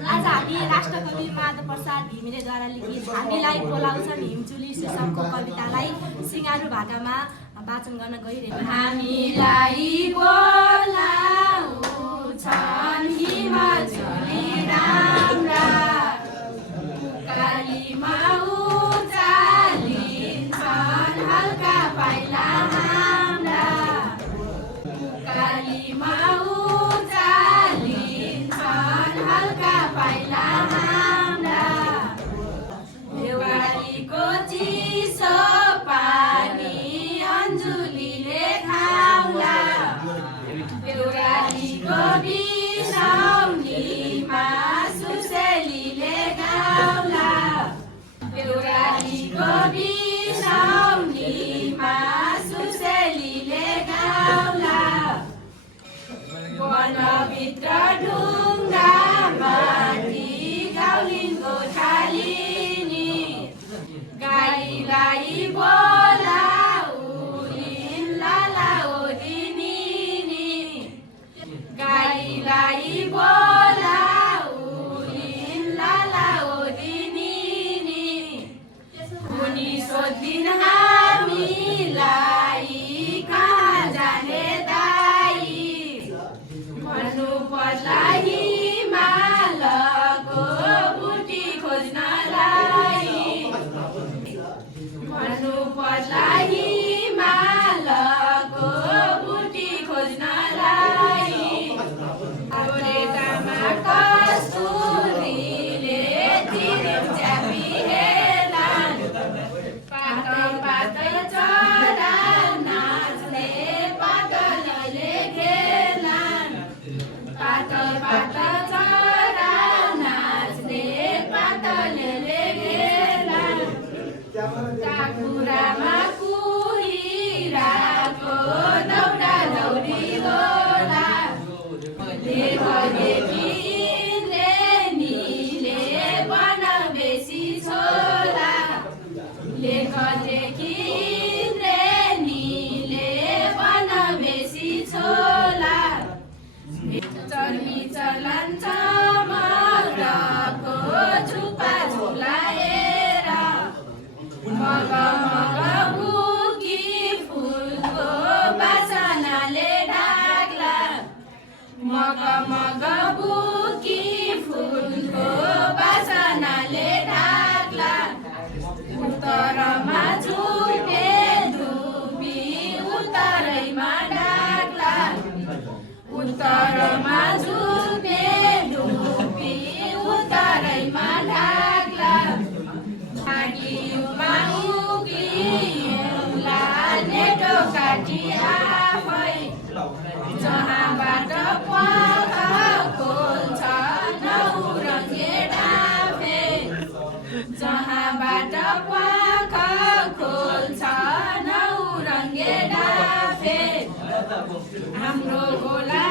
आज हामी राष्ट्रकवि माधव प्रसाद घिमिरेद्वारा लिखित हामीलाई बोलाउँछन् हिमचुली शीर्षकको कवितालाई सिङ्गारू भाकामा वाचन गर्न गइरहेको हामीलाई बोलाउँछन् हिमचुली राम्रा उकालीमा उचालिन्छन् हल्का पाइला हाम्रा उकालीमा हल्का पाइला हाम्रा देवालीको चिसो पानी अन्जुलीले खाउला देउरालीको बिसाउनीमा सुसेलीले गाउला देउरालीको बिसाउनीमा सुसेलीले गाउला वनभित्र ढुङ्गा माथि गाउलिनको थालिनी गाईलाई बोलाउलिन् लाला ओदिनी गाईलाई बोलाउलिन् लाला ओदिनी उनी सोधिन् हामीलाई कहाँ जाने दाई भन्नु पर्ला हिमालको बुटी खोज्नलाई भन्नु पर्ला हिमालको बुटी खोज्नलाई गोरेटामा कस्तुरीले तिरिम च्यापी हेर्लान् पातल पातल चरा नाच्ने पातलले घेर्लान् पातल पातल चरा नाच्ने पातलले घेर्लान् काकुरामा कुहिराको दौडा दौडी होला देखदेखि इन्द्रेणीले बन बेसी छोला लेखदेखि इन्द्रेणीले बन बेसी छोला चर्मी चलन चमरको झुपा झुलाएर मग मग बुकी फुलको बासनाले ढाक्ला मग मग बुकी फुलको बासनाले ढाक्ला उत्तरमा झुपे धुपी उत्तरैमा ढाक्ला उत्तरमा झुपे धुपी उत्तरैमा ढाक्ला भागियुमा उक्लियुला नेटो काटी आफै जहाँबाट प्वाख खोल्छ नौरङ्गे डाँफे जहाँबाट प्वाख खोल्छ नौरङ्गे डाँफे हाम्रो गोला